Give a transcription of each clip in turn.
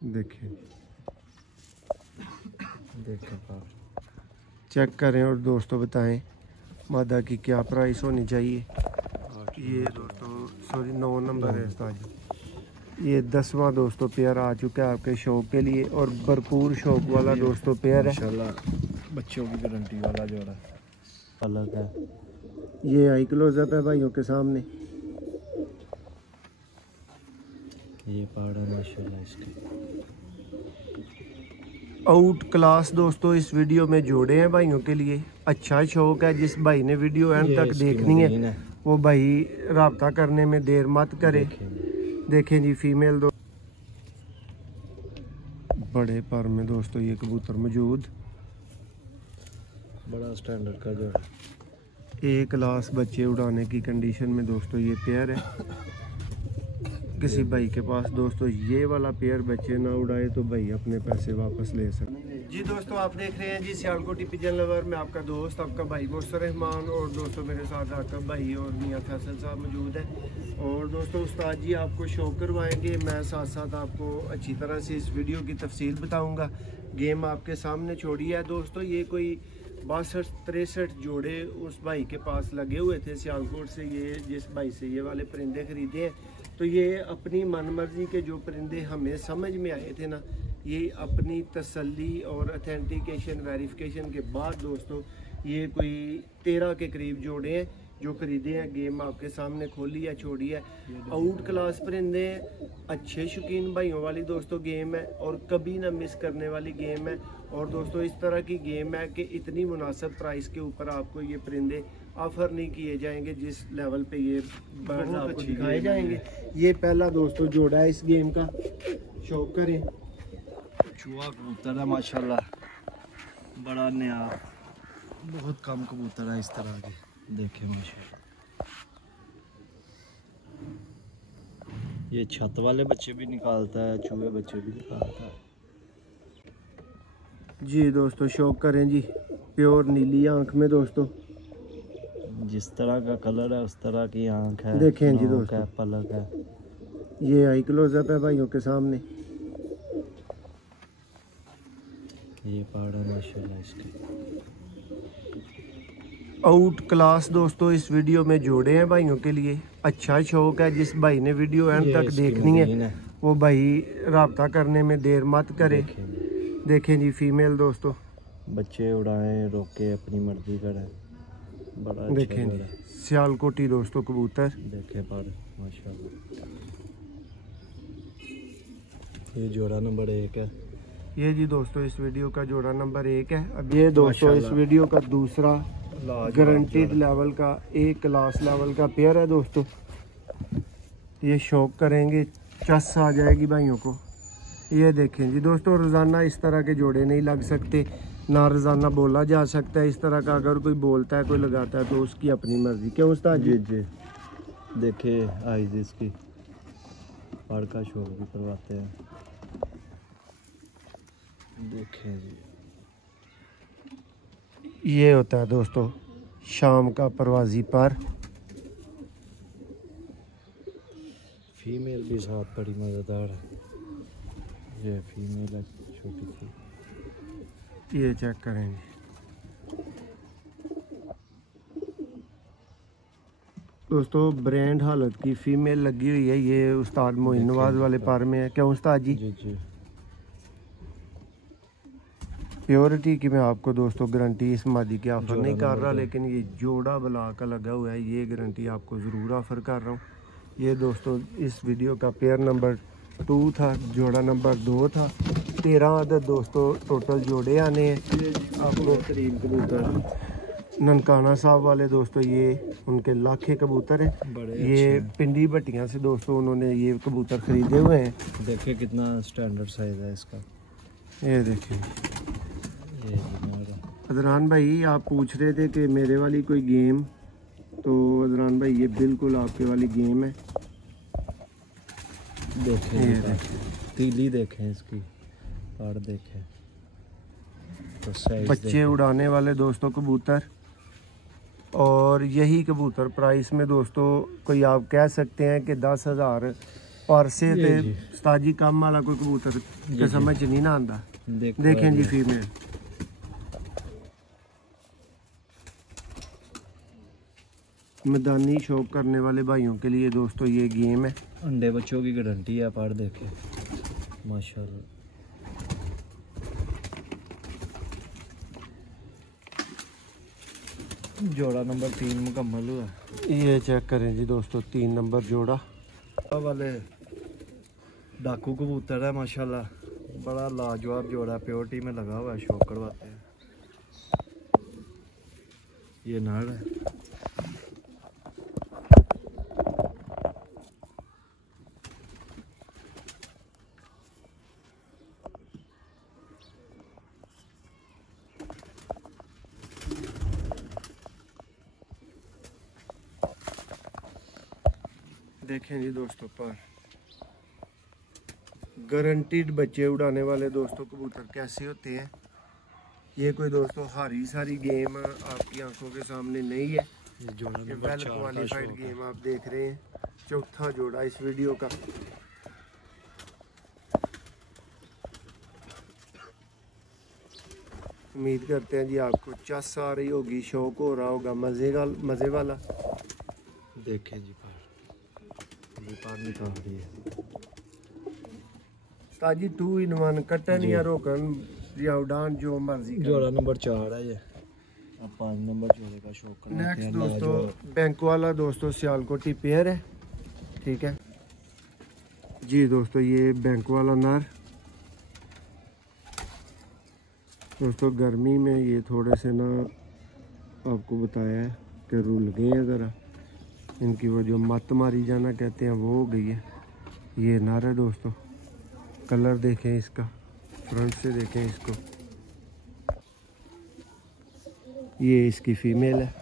देखें चेक करें और दोस्तों बताएं मादा की क्या प्राइस होनी चाहिए। ये दोस्तों सॉरी 9 नंबर है उस्ताद जी। ये 10वां दोस्तों पेयर आ चुका है आपके शौक के लिए और भरपूर शौक वाला दोस्तों पेयर है। माशाल्लाह बच्चों की गारंटी वाला जोड़ा अलग है। ये आई क्लोजअप है भाइयों के सामने। ये पाड़ा माशाल्लाह इसके आउट क्लास दोस्तों इस वीडियो में जोड़े हैं भाइयों के लिए। अच्छा शौक है, जिस भाई ने वीडियो एंड तक देखनी है वो भाई राब्ता करने में देर मत करे। देखें जी फीमेल दो बड़े पर में दोस्तों ये कबूतर मौजूद। बड़ा स्टैंडर्ड का जोड़ा ए क्लास बच्चे उड़ाने की कंडीशन में दोस्तों ये पेयर है। किसी भाई के पास दोस्तों ये वाला पेयर बच्चे ना उड़ाए तो भाई अपने पैसे वापस ले सकते जी। दोस्तों आप देख रहे हैं जी सियालकोटी पिजन लवर में आपका दोस्त आपका भाई मुर्सर रहमान और दोस्तों मेरे साथ आका भाई और मियां फैसल साहब मौजूद है। और दोस्तों उस्ताद जी आपको शो करवाएंगे, मैं साथ साथ आपको अच्छी तरह से इस वीडियो की तफसील बताऊँगा। गेम आपके सामने छोड़ी है दोस्तों। ये कोई 62-63 जोड़े उस भाई के पास लगे हुए थे सियालकोट से। ये जिस भाई से ये वाले परिंदे खरीदे हैं तो ये अपनी मनमर्जी के जो परिंदे हमें समझ में आए थे ना, ये अपनी तसल्ली और अथेंटिकेशन वेरिफिकेशन के बाद दोस्तों ये कोई 13 के करीब जोड़े हैं जो खरीदे हैं। गेम आपके सामने खोली है छोड़ी है। आउट क्लास परिंदे हैं, अच्छे शौकीन भाइयों वाली दोस्तों गेम है और कभी ना मिस करने वाली गेम है। और दोस्तों इस तरह की गेम है कि इतनी मुनासिब प्राइस के ऊपर आपको ये परिंदे ऑफर नहीं किए जाएंगे जिस लेवल पे ये बर्ड्स आपको दिखाए जाएंगे। ये पहला दोस्तों जोड़ा है इस गेम का, शौक करें। चूहा कबूतर है माशाल्लाह, बड़ा नया, बहुत कम कबूतर है इस तरह के। देखे माशाल्लाह ये छत वाले बच्चे भी निकालता है, चूहे बच्चे भी निकालता है जी। दोस्तों शौक करें जी, प्योर नीली आंख में दोस्तों, जिस तरह का कलर है उस तरह की आंख है। देखें जी दोस्तों पलक है। ये आई क्लोजअप है भाइयों के सामने। ये पाड़ा माशाल्लाह इसके आउट क्लास दोस्तों इस वीडियो में जोड़े हैं भाइयों के लिए। अच्छा शौक है, जिस भाई ने वीडियो एंड तक देखनी है वो भाई राब्ता करने में देर मत करे। देखें जी फीमेल दोस्तों, बच्चे उड़ाएं रोके अपनी मर्जी करें। बड़ा अच्छा देखें जी सियालकोटी दोस्तों कबूतर। देखे पर माशाल्लाह ये जोड़ा नंबर 1 है। ये जी दोस्तों इस वीडियो का जोड़ा नंबर 1 है। अब ये दोस्तों इस वीडियो का दूसरा गारंटीड लेवल का ए क्लास लेवल का पेयर है दोस्तों। ये शौक करेंगे, चस आ जाएगी भाइयों को। ये देखें जी दोस्तों, रोज़ाना इस तरह के जोड़े नहीं लग सकते, ना रोज़ाना बोला जा सकता है इस तरह का। अगर कोई बोलता है कोई लगाता है तो उसकी अपनी मर्जी। क्यों उस्ताद जी? जी देखे आइज इसकी पाड़ का शौक भी करवाते हैं। देखें जी ये होता है दोस्तों शाम का परवाजी पर। फीमेल भी साथ बड़ी मज़ेदार है। ये फीमेल है छोटी सी। ये चेक करेंगे दोस्तों, ब्रांड हालत की फीमेल लगी हुई है। ये उस्ताद मोइन नवाज वाले पार में है। क्या उस्ताद जी? जी प्योरिटी की मैं आपको दोस्तों गारंटी इस मादी की ऑफ़र नहीं कर रहा, लेकिन ये जोड़ा बला का लगा हुआ है, ये गारंटी आपको ज़रूर ऑफ़र कर रहा हूँ। ये दोस्तों इस वीडियो का पेयर नंबर 2 था, जोड़ा नंबर 2 था। 13 अदद दोस्तों टोटल जोड़े आने हैं आपको। कबूतर ननकाना साहब वाले दोस्तों, ये उनके लाखे कबूतर हैं। ये पिंडी भट्टियाँ से दोस्तों उन्होंने ये कबूतर ख़रीदे हुए हैं। देखे कितना स्टैंडर्ड साइज़ है इसका। ये देखें अदनान भाई, आप पूछ रहे थे कि मेरे वाली कोई गेम, तो अदनान भाई ये बिल्कुल आपके वाली गेम है। देखें तीली देखें इसकी और देखें तो बच्चे उड़ाने वाले दोस्तों कबूतर। और यही कबूतर प्राइस में दोस्तों कोई आप कह सकते हैं कि 10,000 पारसे ये ते जी। उस्ताद जी कम वाला कोई कबूतर जी। के समझ नहीं ना आंदा। देखो देखें जी ये। फीमेल, मैदानी शौक करने वाले भाइयों के लिए दोस्तों ये गेम है। अंडे बच्चों की गारंटी है, पर देखे माशाल्लाह। जोड़ा नंबर 3 मुकम्मल हुआ। ये चेक करें जी दोस्तों, 3 नंबर जोड़ा। अब वाले डाकू कबूतर है माशाल्लाह, बड़ा लाजवाब जोड़ा, प्योरिटी में लगा हुआ है, शौक करवाते हैं। ये नर है। देखें जी दोस्तों, पर गारंटीड बच्चे उड़ाने वाले दोस्तों कबूतर कैसे होते हैं। ये कोई दोस्तों हारी सारी गेम आपकी आंखों के सामने नहीं है। ये जोड़ा ये नंबर वेल 4 का क्वालिफाइड शौक है। गेम आप देख रहे हैं, चौथा जोड़ा इस वीडियो का। उम्मीद करते हैं जी आपको चस आ रही होगी, शौक हो रहा होगा, मज़े वाला। देखें जी पर ये पार निकाल रही है। ताजी 2 in 1 कटन जी। या रोकन या उड़ान जो मर्जी करें। जोड़ा नंबर 4 है ये। अब 5 नंबर जोड़े का शौक करते नेक्स्ट हैं। दोस्तों बैंक वाला दोस्तों सियालकोटी पेयर है, ठीक है जी दोस्तों। ये बैंक वाला नर दोस्तों, गर्मी में ये थोड़े से ना आपको बताया है कि रुल गए हैं ज़रा, इनकी वो जो मत मारी जाना कहते हैं वो हो गई है। ये नर है दोस्तों, कलर देखें इसका, फ्रंट से देखें इसको। ये इसकी फीमेल है।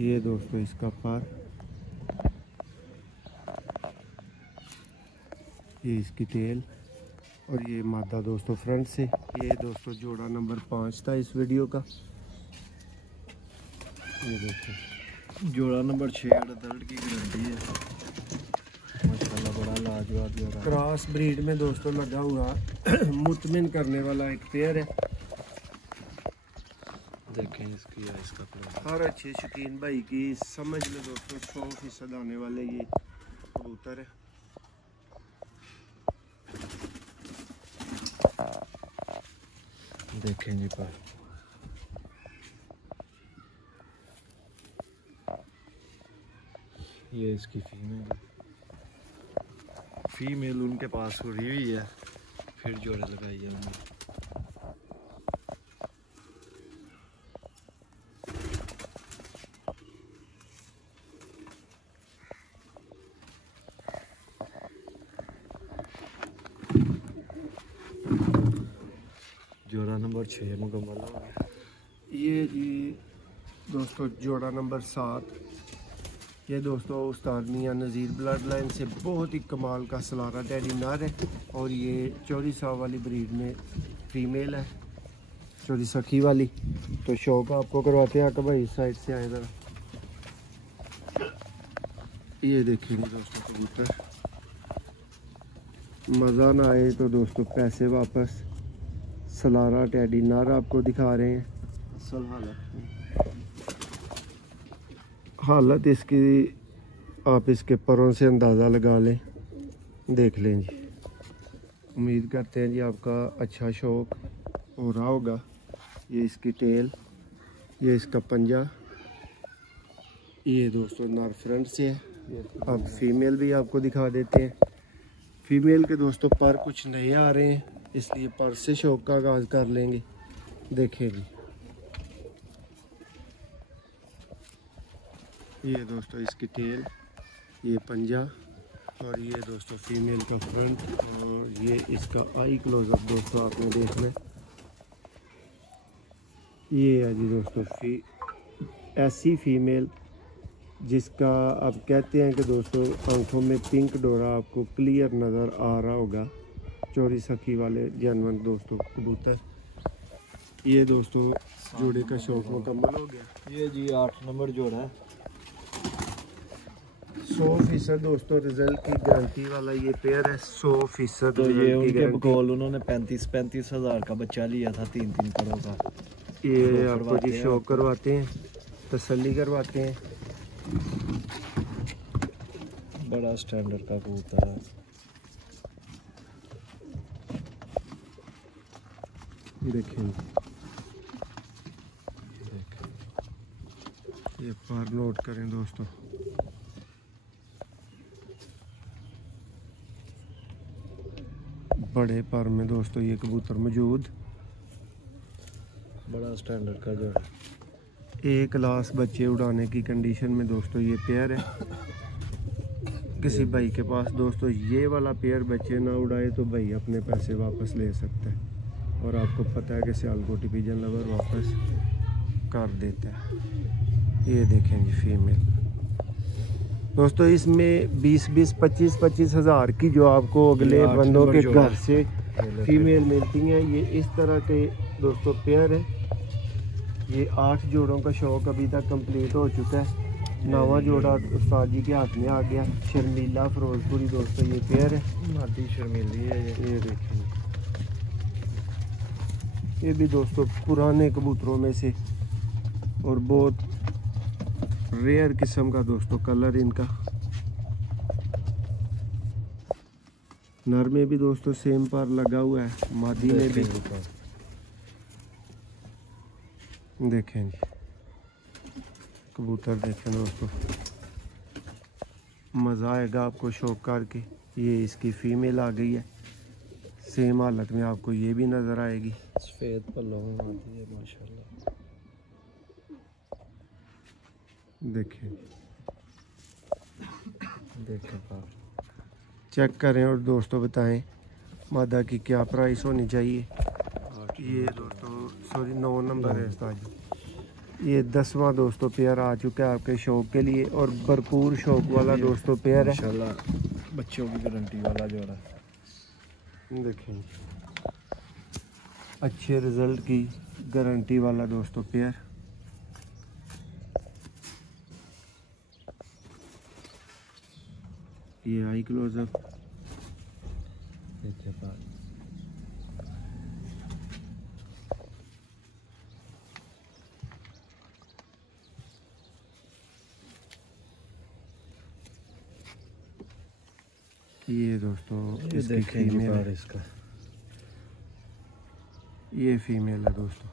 ये दोस्तों इसका पर, ये इसकी टेल, और ये मादा दोस्तों फ्रंट से। ये दोस्तों जोड़ा नंबर 5 था इस वीडियो का। ये दोस्तों जोड़ा नंबर 6 अडल्ट की गारंटी है माशाल्लाह, बड़ा लाजवाब जोड़ा। क्रॉस ब्रीड में दोस्तों लगा हुआ मुतमिन करने वाला एक पेयर है। देखें इसकी या इसका कलर। हर अच्छे शौकीन भाई की समझ में दोस्तों 100% आने वाले ये कबूतर है। देखें जी पर ये इसकी फीमेल उनके पास उड़ी हुई है, फिर जोड़े लगाई है उन्हें। जोड़ा नंबर 6 मुकम्मल हो गया। ये जी दोस्तों जोड़ा नंबर 7। ये दोस्तों उस्ताद मियां नज़ीर ब्लड लाइन से बहुत ही कमाल का सलारा टेडी नर है, और ये चौरी साहब वाली ब्रीड में फीमेल है, चौरी सखी वाली। तो शौक आपको करवाते हैं आका भाई, इस साइड से आए ज़रा। ये देखिए दोस्तों कबूतर, मज़ा ना आए तो दोस्तों पैसे वापस। सलारा टेडी नर आपको दिखा रहे हैं। असल हालत इसकी आप इसके परों से अंदाज़ा लगा लें, देख लें जी। उम्मीद करते हैं जी आपका अच्छा शौक हो रहा होगा। ये इसकी टेल, ये इसका पंजा, ये दोस्तों नर फ्रंट से है। अब फीमेल भी आपको दिखा देते हैं। फीमेल के दोस्तों पर कुछ नए आ रहे हैं, इसलिए पर से शौक का आगाज़ कर लेंगे। देखें जी, ये दोस्तों इसकी टेल, ये पंजा, और ये दोस्तों फीमेल का फ्रंट, और ये इसका आई क्लोजअप दोस्तों आपने देखना है। ये है जी दोस्तों ऐसी फीमेल जिसका आप कहते हैं कि दोस्तों आंखों में पिंक डोरा आपको क्लियर नज़र आ रहा होगा। चोरी सखी वाले जानवर दोस्तों कबूतर। ये दोस्तों जोड़े का शौक मुकम्मल हो गया। ये जी 8 नंबर जोड़ा है। 100% दोस्तों रिजल्ट की गारंटी वाला ये पेयर है। 100% तो ये रिजल्ट की उनके गारंटी। बकौल उन्होंने 35 हज़ार का बच्चा लिया था 3 करोड़ का। ये शौक आपको जी करवाते हैं शौक आपको। करवाते हैं, तसल्ली करवाते हैं। बड़ा स्टैंडर्ड का कबूतर है। देखें ये पर नोट करें दोस्तों। बड़े पर में दोस्तों ये कबूतर मौजूद। बड़ा स्टैंडर्ड का जोड़ा है। एक क्लास बच्चे उड़ाने की कंडीशन में दोस्तों ये पेयर है। किसी भाई के पास दोस्तों ये वाला पेयर बच्चे ना उड़ाए तो भाई अपने पैसे वापस ले सकता है। और आपको पता है कि सियालकोटी पिजन लवर वापस कर देता है। ये देखें जी फीमेल दोस्तों, इसमें 20-20, 25-25 हज़ार की जो आपको अगले ये 8 बंदों नंबर के जोड़ा घर से फीमेल मिलती हैं। ये इस तरह के दोस्तों पेयर है। ये 8 जोड़ों का शौक अभी तक कंप्लीट हो चुका है। नवा जोड़ा उस्ताद जी के हाथ में आ गया। शर्मीला फिरोजपुरी दोस्तों ये पेयर है। मादी शर्मीली है ये देखें, ये भी दोस्तों पुराने कबूतरों में से और बहुत रेयर किस्म का दोस्तों कलर इनका। नर में भी दोस्तों सेम पर लगा हुआ है, मादी में भी। देखें जी कबूतर देखें दोस्तों, मज़ा आएगा आपको शौक करके। ये इसकी फीमेल आ गई है। सेम हालत में आपको ये भी नज़र आएगी। सफेद पल्लों में मादी है माशाल्लाह। देखें देखें पार चेक करें और दोस्तों बताएं मादा की क्या प्राइस होनी चाहिए। ये दोस्तों सॉरी 9 नंबर है उस्ताद जी। ये 10वां दोस्तों पेयर आ चुका है आपके शौक के लिए और भरपूर शौक वाला दोस्तों पेयर है। माशाल्लाह बच्चों की गारंटी वाला जोड़ा है। देखें अच्छे रिजल्ट की गारंटी वाला दोस्तों पेयर। ये आई क्लोजअप देखें पार ये दोस्तों ये इसकी देखें जी फीमेल पार है। इसका। ये फीमेल है दोस्तों।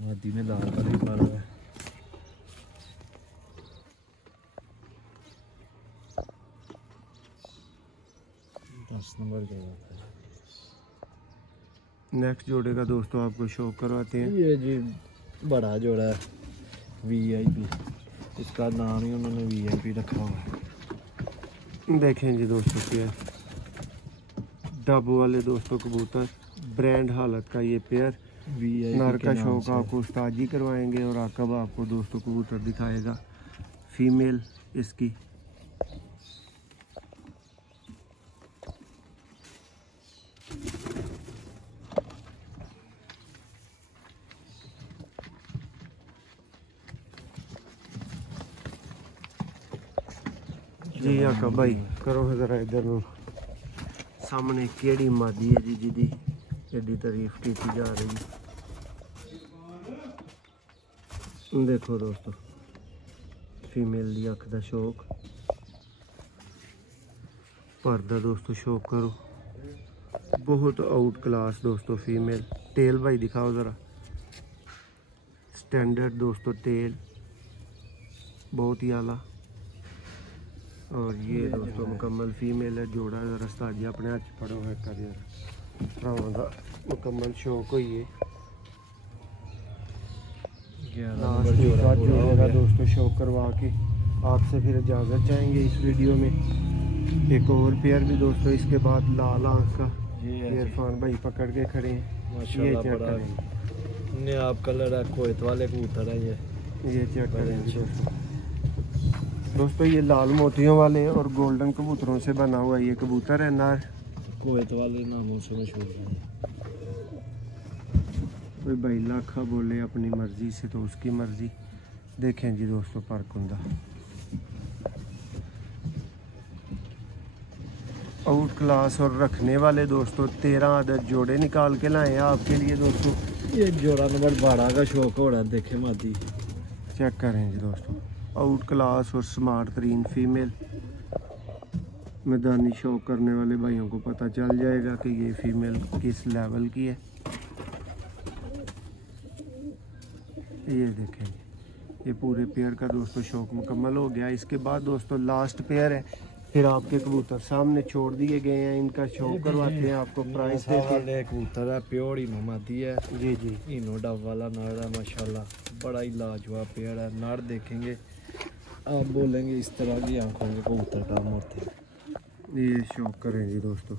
मादी में लाल कलर पड़ा है। दस नंबर जोड़ा है। नेक्स्ट जोड़े का दोस्तों आपको शो करवाते हैं। ये जी बड़ा जोड़ा है VIP। इसका नाम ही उन्होंने VIP रखा हुआ है। देखें जी दोस्तों पेयर, डब वाले दोस्तों कबूतर, ब्रांड हालत का ये पेयर। VIP नर के का नाम शौक से। आपको उस्ताद जी करवाएंगे और आकब आपको दोस्तों कबूतर दिखाएगा। फीमेल इसकी। जी आका भाई करो जरा इधर नु सामने केड़ी मादी है जी जिदी एडी तारीफ की जा रही है। देखो दोस्तों फीमेल दी अख दा शौक पर्दा दोस्तों शौक करो। बहुत आउट क्लास दोस्तों फीमेल। टेल भाई दिखाओ ज़रा, स्टैंडर्ड दोस्तों टेल बहुत ही आला। और ये दोस्तों मुकम्मल फीमेल है। जोड़ा जरा उस्ताद जी अपने हाथ फड़ो है कर भरावां दा मुकम्मल शौक होई है। 11 लास्ट नंबर जोड़ा पूरा हो जोड़े का गया। दोस्तों शौक करवा के आपसे फिर इजाज़त चाहेंगे इस वीडियो में। एक और पेयर भी दोस्तों इसके बाद लाल आंख का ये है जी। इरफान भाई पकड़ के खड़े हैं। ये माशाल्लाह चेक बड़ा करें, नयाब कलर है। कोयत वाले कबूतर है ये। ये चेक करें जी दोस्तों ये लाल मोतियों वाले और गोल्डन कबूतरों से बना हुआ ये कबूतर है। नर कोयत वाले नामों से मशहूर है। कोई भाई लाखा बोले अपनी मर्जी से तो उसकी मर्जी। देखें जी दोस्तों पर कुंदा आउट क्लास और रखने वाले दोस्तों 13 अदद जोड़े निकाल के लाए हैं आपके लिए दोस्तों। ये जोड़ा नंबर 12 का शौक हो रहा है, देखे मादी चेक करें जी दोस्तों, आउट क्लास और स्मार्ट तरीन फीमेल। मैदानी शौक करने वाले भाइयों को पता चल जाएगा कि ये फीमेल किस लेवल की है। ये देखें ये पूरे पेयर का दोस्तों शौक मुकम्मल हो गया। इसके बाद दोस्तों लास्ट पेयर है, फिर आपके कबूतर सामने छोड़ दिए गए हैं। इनका शौक करवाते हैं, आपको प्राइस देते हैं। कबूतर है प्योर इनो मादी है जी जी, इनो डब वाला नर है माशाल्लाह, बड़ा ही लाजवाब पेड़ है। नर देखेंगे आप बोलेंगे इस तरह की आंखों के कबूतर काम होते हैं। ये शौक करें जी दोस्तों।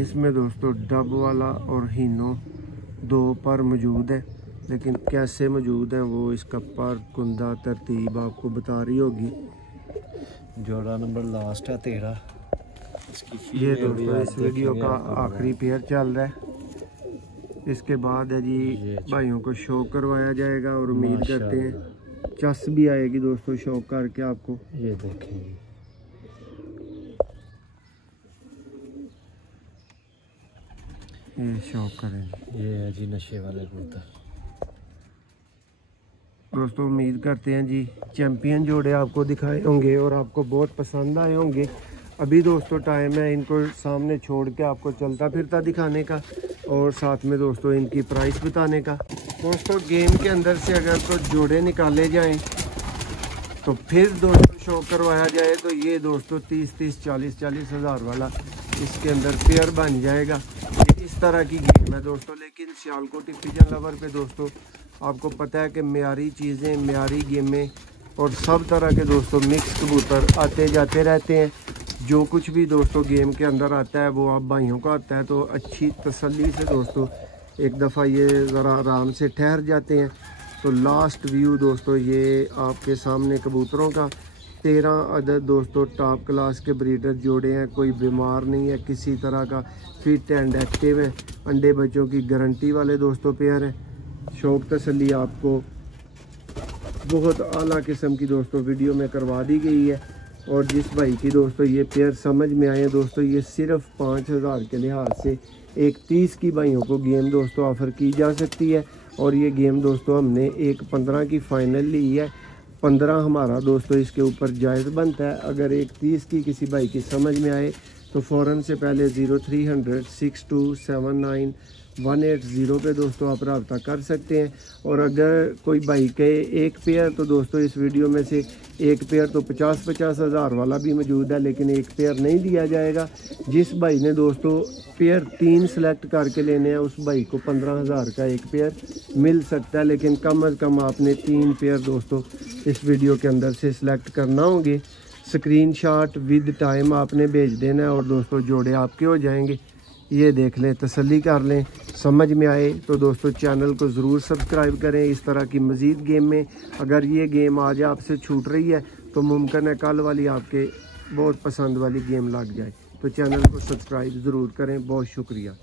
इसमें दोस्तों डब वाला और हीनो दो पर मौजूद है, लेकिन कैसे मौजूद हैं वो इसका पर कुंदा तरतीब आपको बता रही होगी। जोड़ा नंबर लास्ट है 13। ये दोस्तों इस वीडियो का आखिरी पेयर चल रहा है। इसके बाद है जी भाइयों को शौक करवाया जाएगा और उम्मीद करते हैं चस भी आएगी दोस्तों शौक करके आपको। ये देखेंगे ये शौक करें। ये है जी नशे वाले कबूतर दोस्तों। उम्मीद करते हैं जी चैम्पियन जोड़े आपको दिखाए होंगे और आपको बहुत पसंद आए होंगे। अभी दोस्तों टाइम है इनको सामने छोड़ के आपको चलता फिरता दिखाने का और साथ में दोस्तों इनकी प्राइस बताने का। दोस्तों गेम के अंदर से अगर तो जोड़े निकाले जाएं तो फिर दोस्तों शो करवाया जाए तो ये दोस्तों 30-30, 40-40 हज़ार वाला इसके अंदर पेयर बन जाएगा। ये इस तरह की गेम है दोस्तों। लेकिन सियालकोट पिजन लवर पे दोस्तों आपको पता है कि म्यारी चीज़ें, म्यारी गेमें और सब तरह के दोस्तों मिक्स कबूतर आते जाते रहते हैं। जो कुछ भी दोस्तों गेम के अंदर आता है वो आप भाइयों का आता है, तो अच्छी तसल्ली से दोस्तों एक दफ़ा ये ज़रा आराम से ठहर जाते हैं। तो लास्ट व्यू दोस्तों ये आपके सामने कबूतरों का 13 अदद दोस्तों टॉप क्लास के ब्रीडर जोड़े हैं। कोई बीमार नहीं है, किसी तरह का फिट एंड एक्टिव है। अंडे बच्चों की गारंटी वाले दोस्तों पेयर है। शौक तसल्ली आपको बहुत आला किस्म की दोस्तों वीडियो में करवा दी गई है। और जिस भाई की दोस्तों ये पेयर समझ में आए दोस्तों, ये सिर्फ 5,000 के लिहाज से एक 30 की भाइयों को गेम दोस्तों ऑफ़र की जा सकती है। और ये गेम दोस्तों हमने एक 15 की फ़ाइनल ली है। 15 हमारा दोस्तों इसके ऊपर जायज़ बनता है। अगर एक 30 की किसी भाई की समझ में आए तो फ़ौरन से पहले 0300 6279 180 पे दोस्तों आप रब्ता कर सकते हैं। और अगर कोई भाई के एक पेयर तो दोस्तों इस वीडियो में से एक पेयर तो 50-50 हज़ार वाला भी मौजूद है, लेकिन एक पेयर नहीं दिया जाएगा। जिस भाई ने दोस्तों पेयर 3 सेलेक्ट करके लेने हैं उस भाई को 15,000 का एक पेयर मिल सकता है। लेकिन कम अज़ कम आपने 3 पेयर दोस्तों इस वीडियो के अंदर से सिलेक्ट करना होंगे। स्क्रीनशॉट विद टाइम आपने भेज देना है और दोस्तों जोड़े आपके हो जाएंगे। ये देख लें, तसल्ली कर लें, समझ में आए तो दोस्तों चैनल को ज़रूर सब्सक्राइब करें। इस तरह की मज़ीद गेम में अगर ये गेम आज आपसे छूट रही है तो मुमकिन है कल वाली आपके बहुत पसंद वाली गेम लग जाए। तो चैनल को सब्सक्राइब ज़रूर करें। बहुत शुक्रिया।